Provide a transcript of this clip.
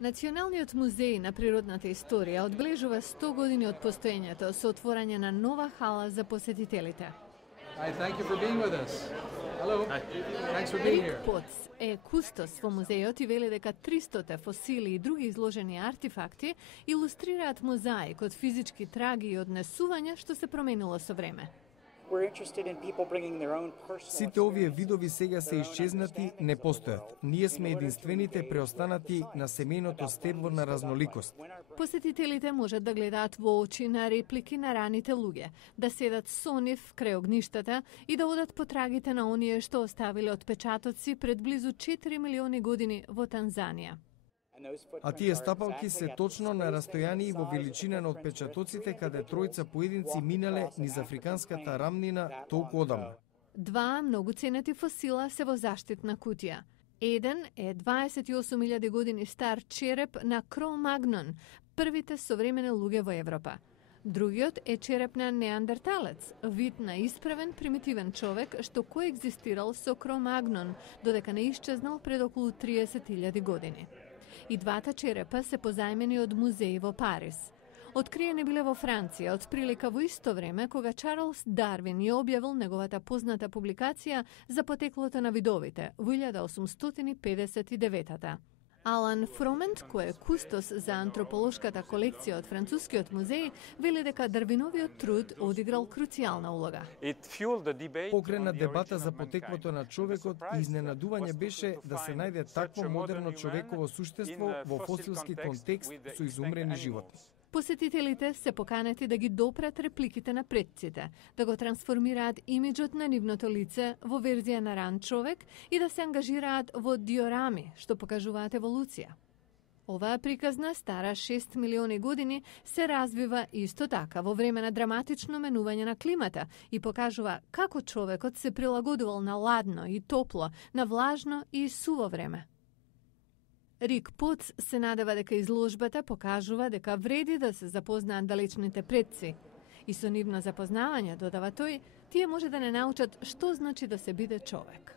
Националниот музеј на природната историја одбележува 100 години од постоењето со отворање на нова хала за посетителите. Рик Потс е кустос во музејот и вели дека 300 фосили и други изложени артефакти илустрираат мозаик од физички траги и однесувања што се променило со време. Сите овие видови сега се исчезнати, не постојат. Ние сме единствените преостанати на семејното стебло на разноликост. Посетителите можат да гледаат во очи на реплики на раните луѓе, да седат со нив крај огништата и да одат по трагите на оние што оставиле отпечатоци пред близу 4 милиони години во Танзанија. А тие стапалки се точно на растојание и во величина на отпечатоците каде тројца поединци минале низ африканската рамнина толку одамна. Два многу ценети фосила се во заштитна кутија. Еден е 28.000 години стар череп на Кро-Магнон, првите современи луѓе во Европа. Другиот е череп на неандерталец, вид на исправен примитивен човек што коегзистирал со Кро-Магнон, додека не исчезнал пред околу 30.000 години. И двата черепа се позајмени од музеи во Париз. Откриени биле во Франција, од прилика во исто време кога Чарлс Дарвин ја објавил неговата позната публикација за потеклото на видовите во 1859-та. Алан Фромент, кој е кустос за антрополошката колекција од Францускиот музеј, вели дека Дарвиновиот труд одиграл круцијална улога. Покрена дебата за потеклото на човекот и изненадување беше да се најде такво модерно човеково суштество во фосилски контекст со изумрени животни. Посетителите се поканети да ги допрат репликите на предците, да го трансформираат имиджот на нивното лице во верзија на ран човек и да се ангажираат во диорами, што покажуваат еволуција. Оваа приказна, стара 6 милиони години, се развива исто така во време на драматично менување на климата и покажува како човекот се прилагодувал на ладно и топло, на влажно и суво време. Рик Потс се надева дека изложбата покажува дека вреди да се запознаат далечните предци. И со нивно запознавање, додава тој, тие може да не научат што значи да се биде човек.